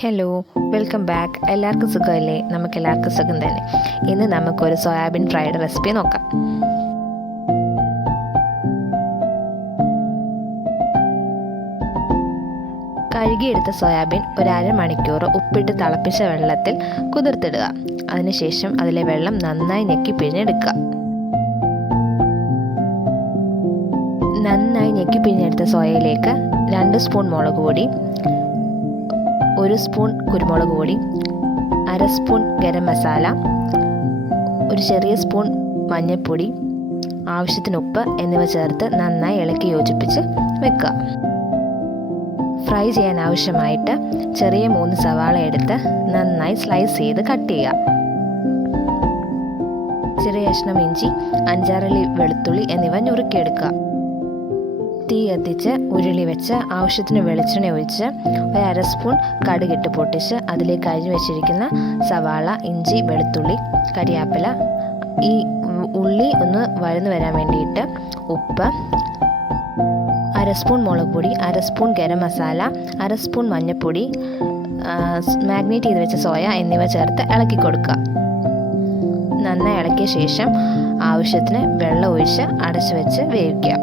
Hello, welcome back. എല്ലാവർക്കും സുഖമല്ലേ? നമുക്കെല്ലാവർക്കും സുഖം തന്നെ. ഇന്ന് നമുക്കൊരു സോയാബീൻ ഫ്രൈഡ് റെസിപ്പി നോക്കാം. കഴുകിയെടുത്ത സോയാബീൻ ഒരു അരമണിക്കൂർ ഉപ്പിട്ട് തിളപ്പിച്ച വെള്ളത്തിൽ കുതിർത്തിടുക. അതിനുശേഷം അതിലെ വെള്ളം നന്നായി ഞെക്കി പിഴിഞ്ഞെടുക്കുക. നന്നായി ഞെക്കി പിഴിഞ്ഞെടുത്ത സോയയിലേക്ക് 2 സ്പൂൺ മുളക് പൊടി, 1 സ്പൂൺ കുരുമുളക് പൊടി, 1/2 സ്പൂൺ ഗരം മസാല, ഒരു ചെറിയ സ്പൂൺ മഞ്ഞൾപ്പൊടി, ആവശ്യത്തിന് ഉപ്പ് എന്നിവ ചേർത്ത് നന്നായി ഇളക്കി യോജിപ്പിച്ച് വെക്കുക. ഫ്രൈ ചെയ്യാൻ ആവശ്യമായിട്ട് ചെറിയ 3 സവാള എടുത്ത് നന്നായി സ്ലൈസ് ചെയ്ത് കട്ട് ചെയ്യുക. ചെറിയ കഷ്ണം ഇഞ്ചി, 5-6 അല്ലി വെളുത്തുള്ളി എന്നിവ ഞുറുക്കിയെടുക്കുക. തീ കത്തിച്ച് ഉരുളി വെച്ച് ആവശ്യത്തിന് വെളിച്ചെണ്ണ ഒഴിച്ച് 1/2 സ്പൂൺ കടുകിട്ട് പൊട്ടിച്ച് അതിലേക്ക് അരിഞ്ഞു വെച്ചിരിക്കുന്ന സവാള, ഇഞ്ചി, വെളുത്തുള്ളി, കരിയാപ്പില, ഈ ഉള്ളി ഒന്ന് വഴന്നു വരാൻ വേണ്ടിയിട്ട് ഉപ്പ്, 1/2 സ്പൂൺ മുളക് പൊടി, 1/2 സ്പൂൺ ഗരം മസാല, 1/2 സ്പൂൺ മഞ്ഞൾപ്പൊടി, മാഗ്നേറ്റ് ചെയ്ത് വെച്ച സോയ എന്നിവ ചേർത്ത് ഇളക്കി കൊടുക്കുക. നന്നായി ഇളക്കിയ ശേഷം ആവശ്യത്തിന് വെള്ളം ഒഴിച്ച് അടച്ചു വെച്ച് വേവിക്കുക.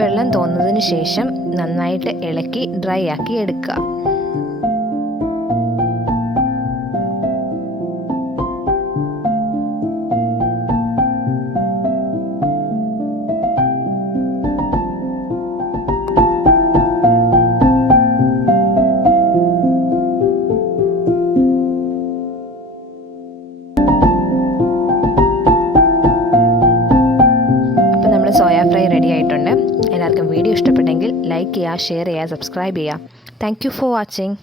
വെള്ളം തോന്നുന്നതിന് ശേഷം നന്നായിട്ട് ഇളക്കി ഡ്രൈ ആക്കി എടുക്കുക. അപ്പം നമ്മുടെ സോയ ഫ്രൈ റെഡി ആയിട്ടുണ്ട്. എല്ലാവർക്കും വീഡിയോ ഇഷ്ടപ്പെട്ടെങ്കിൽ ലൈക്ക് ചെയ്യുക, ഷെയർ ചെയ്യുക, സബ്സ്ക്രൈബ് ചെയ്യുക. Thank you for watching.